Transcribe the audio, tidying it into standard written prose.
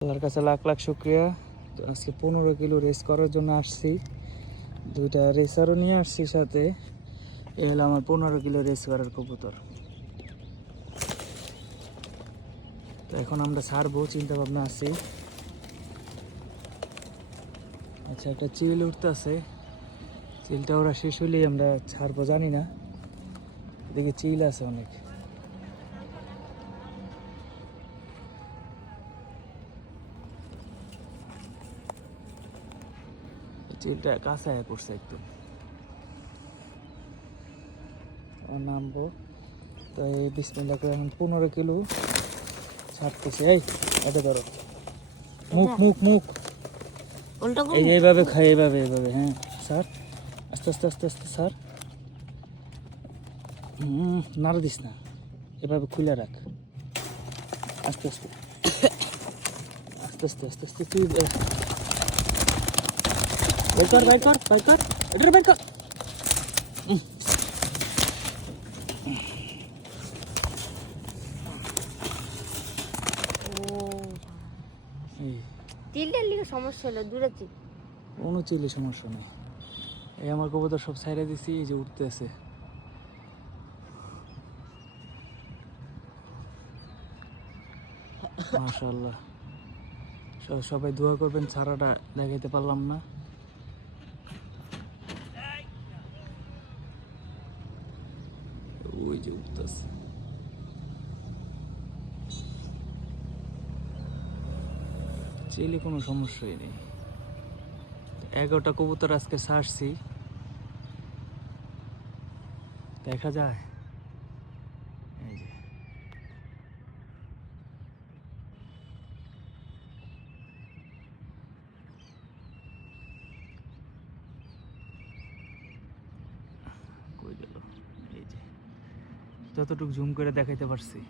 আল্লাহর কাছে লাখ লাখ শুক্রিয়া। তো আজকে 15 কিলো রেস করার জন্য আসছি, দুইটা রেসারও নিয়ে আসছি সাথে। এ হলো আমার 15 কিলো রেস করার কবুতর। তো এখন আমরা ছাড়বো চিন্তা ভাবনা আছি। আচ্ছা, একটা চিল উঠতেছে, চিলটা ওরা শেষ হলেই আমরা ছাড়বো, জানি না। এদিকে চিল আছে অনেক। চিলটা কাছে আয়া পড়ছে একদম, নামবো। তো এই বিসমিল্লাহ করে এখন 15 কিলো ছাড়তেছি। এই এটা ধরো, মুখ মুখ মুখ এইভাবে খাই, এইভাবে এইভাবে। হ্যাঁ স্যার, আস্তে আস্তে আস্তে আস্তে স্যার, নাড়া দিস না, এভাবে খুলে রাখ, আস্তে আস্তে আস্তে আস্তে আস্তে আস্তে। তুই বের কর, বের কর, বের কর, এটা বের কর। চিলটার লিগে সমস্যা হলো, দূরে চিল। কোনো চিলে সমস্যা নেই। এই আমার কবুতর সব ছাইড়া দিছি, এই যে উঠতে আছে। মাশাআল্লাহ, সবাই দোয়া করবেন, ছাড়াটা দেখাইতে পারলাম না। ওই যে উঠতেছে, চিলে কোনো সমস্যাই নেই। 11টা কবুতর আজকে ছাড়ছি, দেখা যায়। এই যে কই গেল, এই যে যতটুকু জুম করে দেখাইতে পারছি।